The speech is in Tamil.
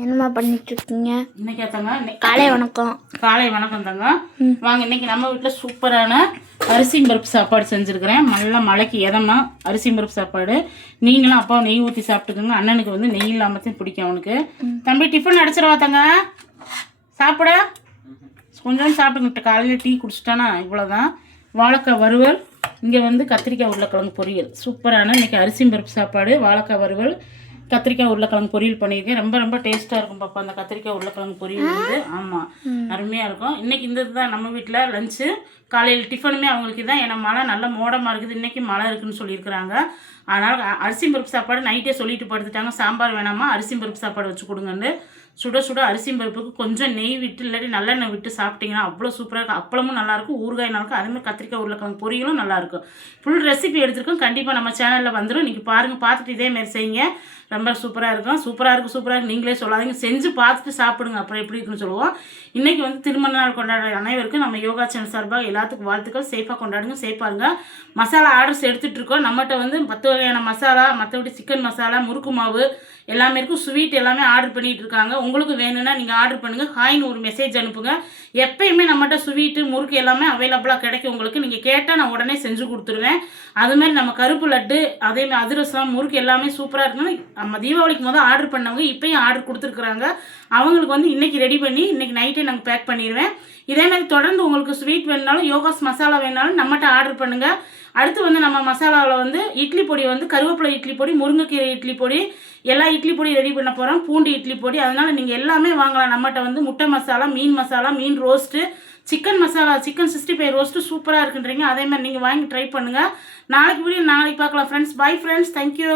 என்னம்மா பண்ணிட்டு இருக்கீங்க? இன்னைக்கு தங்க காலை வணக்கம். காலை வணக்கம் தங்க. வாங்க, இன்னைக்கு நம்ம வீட்டில் சூப்பரான அரிசி பருப்பு சாப்பாடு செஞ்சுருக்கிறேன். நல்லா மழைக்கு எதமா அரிசி பருப்பு சாப்பாடு. நீங்களும் அப்பா நெய் ஊற்றி சாப்பிட்டுக்கோங்க. அண்ணனுக்கு வந்து நெய் இல்லாமத்தையும் பிடிக்கும் அவனுக்கு. தம்பி டிஃபன் அடிச்சிடவா தங்க? சாப்பிட கொஞ்சம் சாப்பிட்டுக்கிட்ட. காலையில் டீ குடிச்சிட்டானா இவ்வளோதான். வாழைக்காய் வறுவல், இங்கே வந்து கத்திரிக்காய் உருளைக்கிழங்கு பொரியல். சூப்பரான இன்னைக்கு அரிசி பருப்பு சாப்பாடு, வாழைக்காய் வறுவல், கத்திரிக்காய் உருளைக்கிழங்கு பொரியல் பண்ணியிருக்கேன். ரொம்ப ரொம்ப டேஸ்ட்டாக இருக்கும் பாப்பா அந்த கத்திரிக்காய் உருளைக்கிழங்கு பொரியல் வந்து. ஆமாம், அருமையாக இருக்கும். இன்றைக்கி இந்த இதுதான் நம்ம வீட்டில் லஞ்சு. காலையில் டிஃபனுமே அவங்களுக்கு தான். ஏன்னா மழை நல்ல மோடமாக இருக்குது. இன்றைக்கி மழை இருக்குதுன்னு சொல்லியிருக்கிறாங்க. அதனால் அரிசி பருப்பு சாப்பாடு நைட்டே சொல்லிட்டு படுத்துட்டாங்க. சாம்பார் வேணாமா, அரிசி பருப்பு சாப்பாடு வச்சு கொடுங்கன்னு. சுட சுட அரிசி பருப்புக்கு கொஞ்சம் நெய் விட்டு இல்லாட்டி நல்லெண்ணெய் விட்டு சாப்பிட்டிங்கன்னா அவ்வளோ சூப்பராக இருக்கும். அப்பளமும் நல்லாயிருக்கும், ஊறுகாய் நல்லாயிருக்கும். அதேமாதிரி கத்திரிக்காய் உருளைக்கிழங்கு பொரியலும் நல்லாயிருக்கும். ஃபுல் ரெசிபி எடுத்துருக்கோம். கண்டிப்பாக நம்ம சேனலில் வந்துடும். நீங்கள் பாருங்கள், பார்த்துட்டு இதேமாரி செய்யுங்க. ரொம்ப சூப்பராக இருக்கும். சூப்பராக இருக்குது நீங்களே சொல்லாதீங்க, செஞ்சு பார்த்துட்டு சாப்பிடுங்க. அப்புறம் எப்படி இருக்குன்னு சொல்லுவோம். இன்றைக்கி வந்து திருமண நாள் கொண்டாடுற அனைவருக்கும் நம்ம யோகா சேனல் சார்பாக எல்லாத்துக்கும் வாழ்த்துக்கள். சேஃபாக கொண்டாடுங்க, சேஃபாருங்க. மசாலா ஆர்டர்ஸ் எடுத்துகிட்ருக்கோம். நம்மகிட்ட வந்து 10 வகையான மசாலா, மற்றபடி சிக்கன் மசாலா, முறுக்கு மாவு எல்லாமே இருக்கும். ஸ்வீட் எல்லாமே ஆர்டர் பண்ணிகிட்டு இருக்காங்க. உங்களுக்கு வேணும்னா நீங்கள் ஆர்டர் பண்ணுங்கள். ஹாய்னு ஒரு மெசேஜ் அனுப்புங்க. எப்பயுமே நம்மகிட்ட ஸ்வீட்டு முறுக்கு எல்லாமே அவைலபிளாக கிடைக்கும். உங்களுக்கு நீங்கள் கேட்டால் நான் உடனே செஞ்சு கொடுத்துருவேன். அதுமாதிரி நம்ம கருப்பு லட்டு, அதேமாதிரி அதிரசம், முறுக்கு எல்லாமே சூப்பராக இருக்குன்னு நம்ம தீபாவளிக்கு முதல் ஆர்டர் பண்ணவங்க இப்போயும் ஆர்டர் கொடுத்துருக்குறாங்க. அவங்களுக்கு வந்து இன்றைக்கி ரெடி பண்ணி இன்றைக்கி நைட்டே நாங்கள் பேக் பண்ணிடுவேன். இதேமாதிரி தொடர்ந்து உங்களுக்கு ஸ்வீட் வேணுனாலும், யோகாஸ் மசாலா வேணுனாலும் நம்மகிட்ட ஆர்டர் பண்ணுங்கள். அடுத்து வந்து நம்ம மசாலாவில் வந்து இட்லி பொடி வந்து கருவேப்பிலை இட்லி பொடி, முருங்கைக்கீரை இட்லி பொடி, எல்லா இட்லி பொடி ரெடி பண்ண போகிறோம். பூண்டு இட்லி பொடி. அதனால் நீங்கள் எல்லாமே வாங்கலாம். நம்மகிட்ட வந்து முட்டை மசாலா, மீன் roast, chicken masala, chicken 65 roast சூப்பராக இருக்குன்றீங்க. அதேமாதிரி நீங்கள் வாங்கி ட்ரை பண்ணுங்கள். நாளைக்கு வீடியோ நாளைக்கு பார்க்கலாம் ஃப்ரெண்ட்ஸ். Bye friends, thank you.